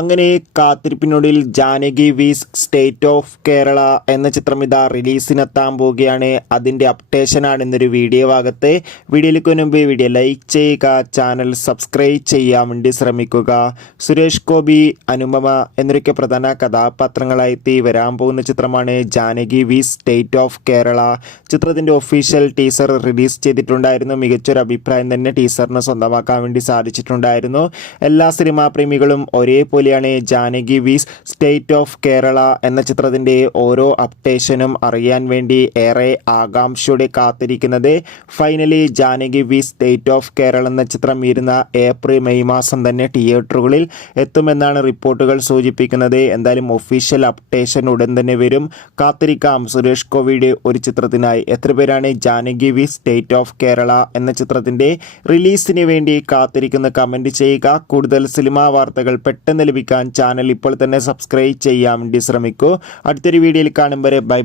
അങ്ങനെ കാത്തിരിപ്പിനൊടുവിൽ Janaki vs state of Kerala എന്ന ചിത്രം ഇതാ റിലീസിനെത്താൻ പോവുകയാണ്. അതിൻ്റെ അപ്ഡേഷനാണ് ഇന്നൊരു വീഡിയോ ഭാഗത്ത്. വീഡിയോയിലേക്ക് മുൻപ് വീഡിയോ ലൈക്ക് ചെയ്യുക, ചാനൽ സബ്സ്ക്രൈബ് ചെയ്യാൻ വേണ്ടി ശ്രമിക്കുക. സുരേഷ് ഗോപി, അനുപമ എന്നൊക്കെ പ്രധാന കഥാപാത്രങ്ങളായി വരാൻ പോകുന്ന ചിത്രമാണ് Janaki vs state of Kerala. ചിത്രത്തിൻ്റെ ഒഫീഷ്യൽ ടീസർ റിലീസ് ചെയ്തിട്ടുണ്ടായിരുന്നു. മികച്ചൊരു അഭിപ്രായം തന്നെ ടീസറിന് സ്വന്തമാക്കാൻ വേണ്ടി സാധിച്ചിട്ടുണ്ടായിരുന്നു. എല്ലാ സിനിമാ പ്രേമികളും ഒരേപോലെ Janaki vs state of Kerala എന്ന ചിത്രത്തിൻ്റെ ഓരോ അപ്ഡേഷനും അറിയാൻ വേണ്ടി ഏറെ ആകാംക്ഷയോടെ കാത്തിരിക്കുന്നത്. Finally Janaki vs state of Kerala എന്ന ചിത്രം വരുന്ന ഏപ്രിൽ മെയ് മാസം തന്നെ തിയേറ്ററുകളിൽ എത്തുമെന്നാണ് റിപ്പോർട്ടുകൾ സൂചിപ്പിക്കുന്നത്. എന്തായാലും ഒഫീഷ്യൽ അപ്ഡേഷൻ ഉടൻ തന്നെ വരും. കാത്തിരിക്കാം സുരേഷ് ഗോപിയുടെ ഒരു ചിത്രത്തിനായി. എത്ര പേരാണ് Janaki vs state of Kerala എന്ന ചിത്രത്തിൻ്റെ റിലീസിന് വേണ്ടി കാത്തിരിക്കുന്ന കമൻറ്റ് ചെയ്യുക. കൂടുതൽ സിനിമാ വാർത്തകൾ പെട്ടെന്ന് ലഭിക്കാൻ ചാനൽ ഇപ്പോൾ തന്നെ സബ്സ്ക്രൈബ് ചെയ്യാൻ വേണ്ടി ശ്രമിക്കൂ. അടുത്തൊരു വീഡിയോയിൽ കാണും വരെ ബൈ.